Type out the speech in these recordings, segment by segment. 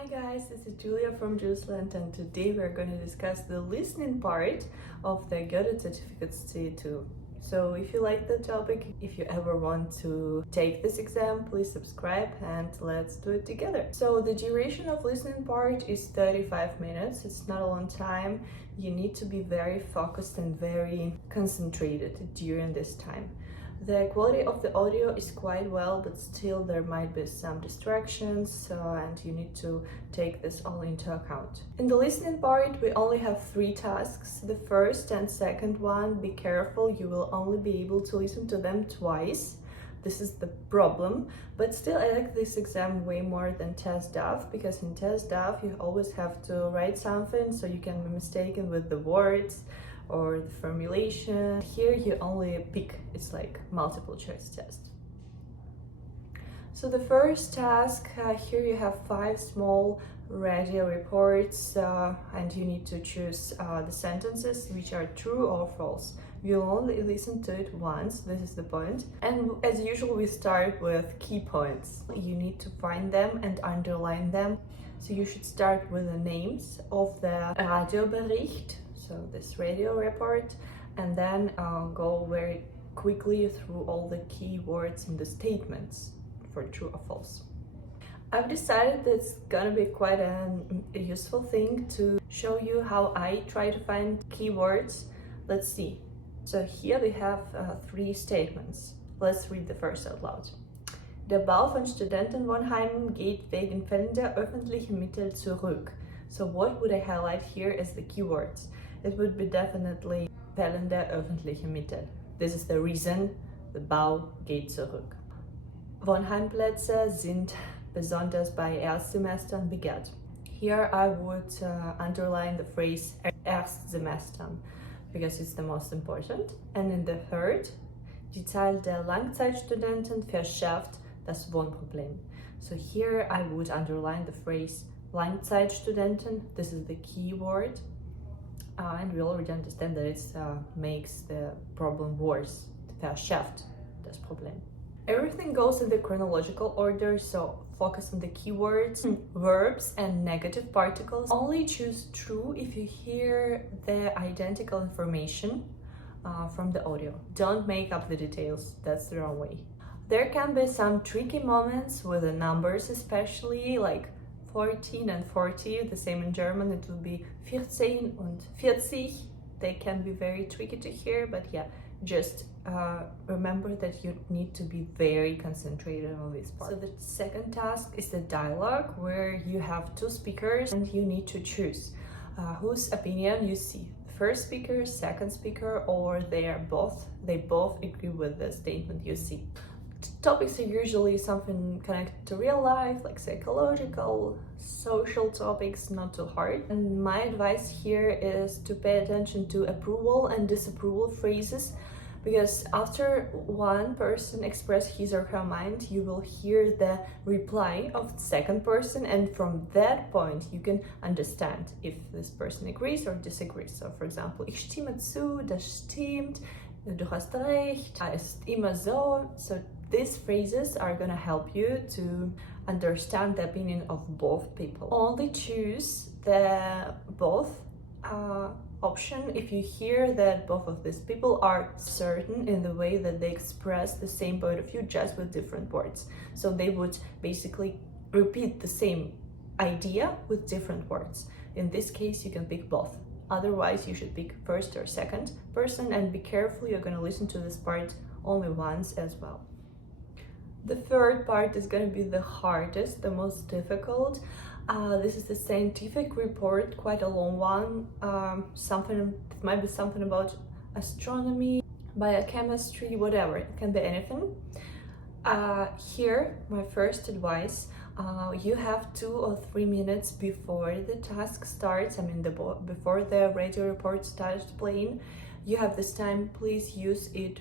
Hi guys, this is Julia from Deutschlernen, and today we're going to discuss the listening part of the Goethe Zertifikat C2. So if you like the topic, if you ever want to take this exam, please subscribe and let's do it together. So the duration of listening part is 35 minutes. It's not a long time. You need to be very focused and very concentrated during this time. The quality of the audio is quite well, but still there might be some distractions, and you need to take this all into account. In the listening part, we only have 3 tasks. The first and second one, be careful, you will only be able to listen to them twice. This is the problem, but still I like this exam way more than test DAF, because in test DAF you always have to write something, so you can be mistaken with the words or the formulation. Here you only pick, it's like multiple choice test. So the first task, here you have 5 small radio reports and you need to choose the sentences which are true or false. You'll only listen to it once, this is the point. And as usual, we start with key points. You need to find them and underline them. So you should start with the names of the Radiobericht, so this radio report, and then go very quickly through all the key words in the statements for true or false. I've decided that it's gonna be quite a useful thing to show you how I try to find keywords. Let's see. So here we have 3 statements. Let's read the first out loud. Der Bau von Studentenwohnheimen geht wegen fehlender öffentlicher Mittel zurück. So what would I highlight here as the keywords? It would be definitely fehlende öffentliche Mittel. This is the reason the Bau geht zurück. Wohnheimplätze sind besonders bei Erstsemestern begehrt. Here I would underline the phrase Erstsemestern because it's the most important. And in the third, die Zahl der Langzeitstudenten verschärft das Wohnproblem. So here I would underline the phrase Langzeitstudenten. This is the key word. And we already understand that it makes the problem worse. Verschärft das Problem. Everything goes in the chronological order, so focus on the keywords, verbs, and negative particles. Only choose true if you hear the identical information from the audio. Don't make up the details, that's the wrong way. There can be some tricky moments with the numbers, especially like 14 and 40, the same in German, it will be 14 and 40. They can be very tricky to hear, but yeah, just remember that you need to be very concentrated on this part. So the second task is the dialogue, where you have 2 speakers and you need to choose whose opinion you see. First speaker, second speaker, or they both agree with the statement you see. Topics are usually something connected to real life, like psychological, social topics, not too hard. And my advice here is to pay attention to approval and disapproval phrases, because after one person expresses his or her mind, you will hear the reply of the second person, and from that point you can understand if this person agrees or disagrees. So for example, ich stimme zu, das stimmt, du hast recht, es ist immer so. So these phrases are gonna help you to understand the opinion of both people. Only choose the both option if you hear that both of these people are certain in the way that they express the same point of view, just with different words. So they would basically repeat the same idea with different words. In this case, you can pick both. Otherwise, you should pick first or second person, and be careful, you're going to listen to this part only once as well. The third part is going to be the hardest, the most difficult. This is the scientific report, quite a long one. It might be something about astronomy, biochemistry, whatever. It can be anything. Here, my first advice, you have 2 or 3 minutes before the task starts, before the radio report starts playing. You have this time, please use it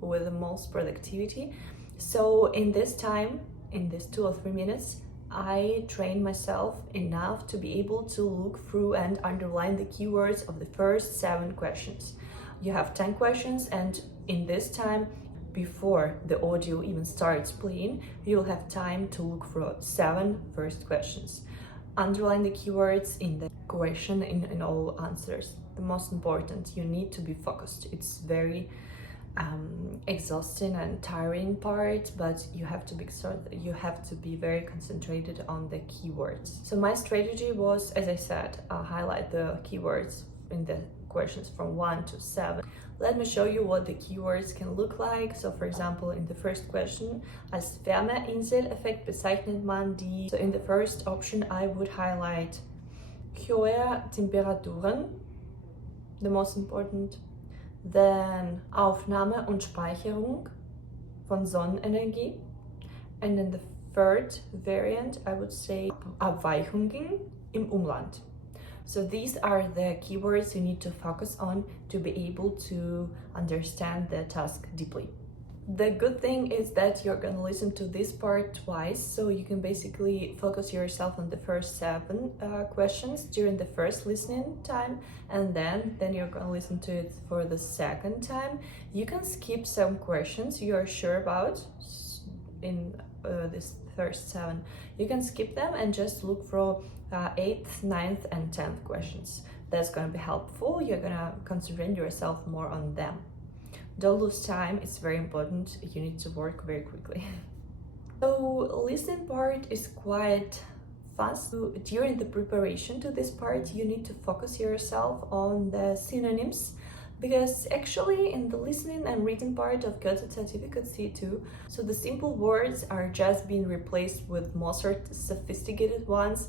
with the most productivity. So in this time, in these 2 or 3 minutes, I train myself enough to be able to look through and underline the keywords of the first 7 questions. You have 10 questions, and in this time before the audio even starts playing, you'll have time to look for 7 first questions. Underline the keywords in the question in all answers. The most important, you need to be focused. It's very exhausting and tiring part, but you have to be very concentrated on the keywords. So my strategy was, as I said, highlight the keywords in the questions from 1 to 7. Let me show you what the keywords can look like. So for example, in the first question, als Wärmeinsel-Effekt bezeichnet man die. So in the first option, I would highlight höhere Temperaturen, the most important. Then Aufnahme und Speicherung von Sonnenenergie. And in the third variant, I would say Abweichungen im Umland. So these are the keywords you need to focus on to be able to understand the task deeply. The good thing is that you're going to listen to this part twice, so you can basically focus yourself on the first 7 questions during the first listening time, and then you're going to listen to it for the second time. You can skip some questions you're sure about in this first 7. You can skip them and just look for 8th, 9th and 10th questions. That's going to be helpful. You're going to concentrate yourself more on them. Don't lose time, it's very important. You need to work very quickly. So listening part is quite fast. During the preparation to this part, you need to focus yourself on the synonyms, because actually in the listening and reading part of Goethe Zertifikat C2, so the simple words are just being replaced with more sophisticated ones,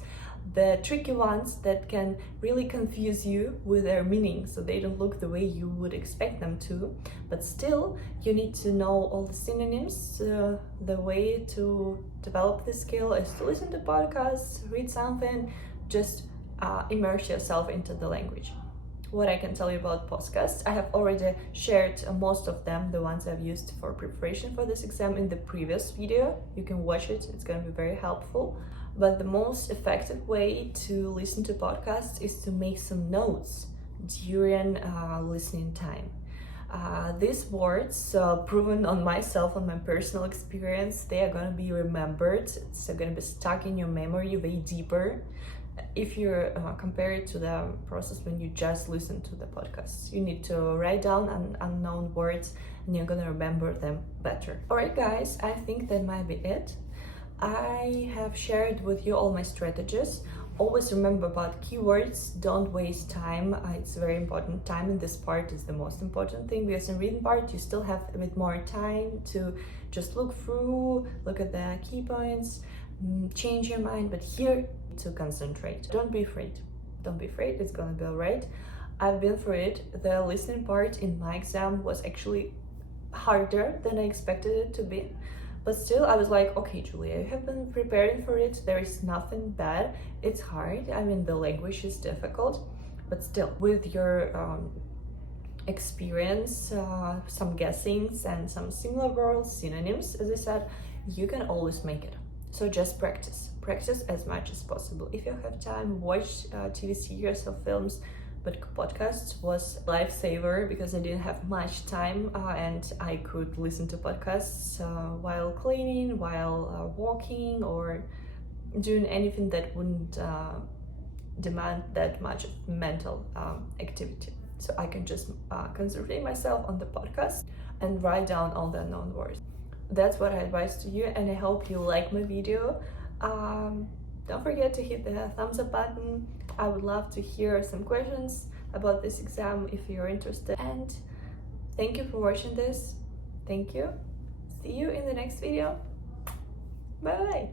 the tricky ones that can really confuse you with their meaning, so they don't look the way you would expect them to. But still, you need to know all the synonyms. The way to develop this skill is to listen to podcasts, read something, just immerse yourself into the language. What I can tell you about podcasts, I have already shared most of them, the ones I've used for preparation for this exam, in the previous video. You can watch it, it's going to be very helpful. But the most effective way to listen to podcasts is to make some notes during listening time. These words, proven on myself, on my personal experience, they are going to be remembered. It's going to be stuck in your memory way deeper if you compare it to the process when you just listen to the podcast. You need to write down unknown words and you're going to remember them better. Alright guys, I think that might be it. I have shared with you all my strategies. Always remember about keywords, don't waste time. It's very important. Time in this part is the most important thing, because in reading part you still have a bit more time to just look through, look at the key points, change your mind, but here to concentrate. Don't be afraid. Don't be afraid, it's gonna be alright. I've been through it. The listening part in my exam was actually harder than I expected it to be. But still, I was like, okay, Julia, you have been preparing for it. There is nothing bad. It's hard. I mean, the language is difficult, but still, with your experience, some guessings and some similar words, synonyms, as I said, you can always make it. So just practice. Practice as much as possible. If you have time, watch TV series or films. But podcasts was a lifesaver because I didn't have much time and I could listen to podcasts while cleaning, while walking, or doing anything that wouldn't demand that much mental activity. So I can just concentrate myself on the podcast and write down all the unknown words. That's what I advise to you, and I hope you like my video. Don't forget to hit the thumbs up button. I would love to hear some questions about this exam if you're interested. And thank you for watching this. Thank you. See you in the next video. Bye bye.